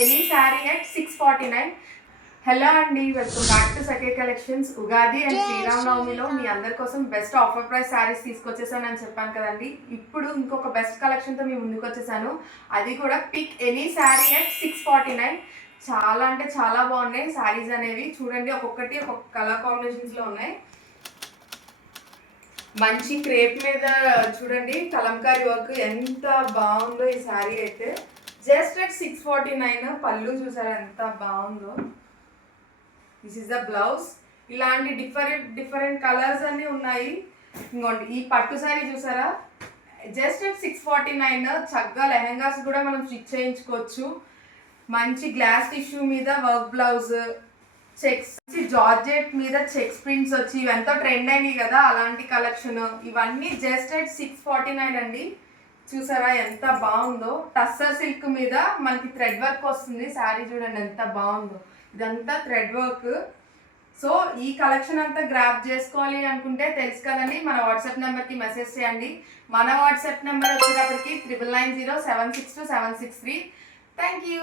Any sari at 649. Hello అండి, welcome back to Sakhi collections. Ugadi and శ్రీరామనవమిలో మీ అందరి కోసం బెస్ట్ ఆఫర్ ప్రైస్ శారీస్ తీసుకొచ్చేసానని చెప్పాను కదండి. ఇప్పుడు ఇంకొక బెస్ట్ కలెక్షన్తో మీ ముందుకు వచ్చేసాను. అది కూడా పిక్ ఎనీ శారీ అట్ 649. చాలా అంటే చాలా బాగున్నాయి శారీస్ అనేవి. చూడండి, ఒక్కొక్కటి ఒక్కొక్క కలర్ కాంబినేషన్స్లో ఉన్నాయి. మంచి క్రేప్ మీద చూడండి కలంకారీ వర్క్ ఎంత బాగుందో ఈ శారీ అయితే. Just at 649. పళ్ళు చూసారా ఎంత బాగుందో. This is the blouse. ఇలాంటి డిఫరెంట్ కలర్స్ అన్నీ ఉన్నాయి. ఇంకోండి ఈ పట్టు శారీ చూసారా, జస్ట్ అట్ 649. చక్కగా లెహెంగాస్ కూడా మనం స్టిచ్ చేయించుకోవచ్చు. మంచి గ్లాస్ టిష్యూ మీద వర్క్ బ్లౌజ్, చెక్స్, జార్జెట్ మీద చెక్స్ ప్రింట్స్ వచ్చి ఇవంతా ట్రెండ్ అయినాయి కదా, అలాంటి కలెక్షన్. ఇవన్నీ జస్ట్ అట్ 649 అండి. చూసారా ఎంత బాగుందో. టస్సర్ సిల్క్ మీద మనకి థ్రెడ్ వర్క్ వస్తుంది. శారీ చూడండి ఎంత బాగుందో. ఇదంతా థ్రెడ్ వర్క్. సో ఈ కలెక్షన్ అంతా గ్రాప్ చేసుకోవాలి అనుకుంటే తెలుసు కదండి, మన వాట్సాప్ నెంబర్కి మెసేజ్ చేయండి. మన వాట్సాప్ నెంబర్ వచ్చేటప్పటికి 9990762763. Thank you.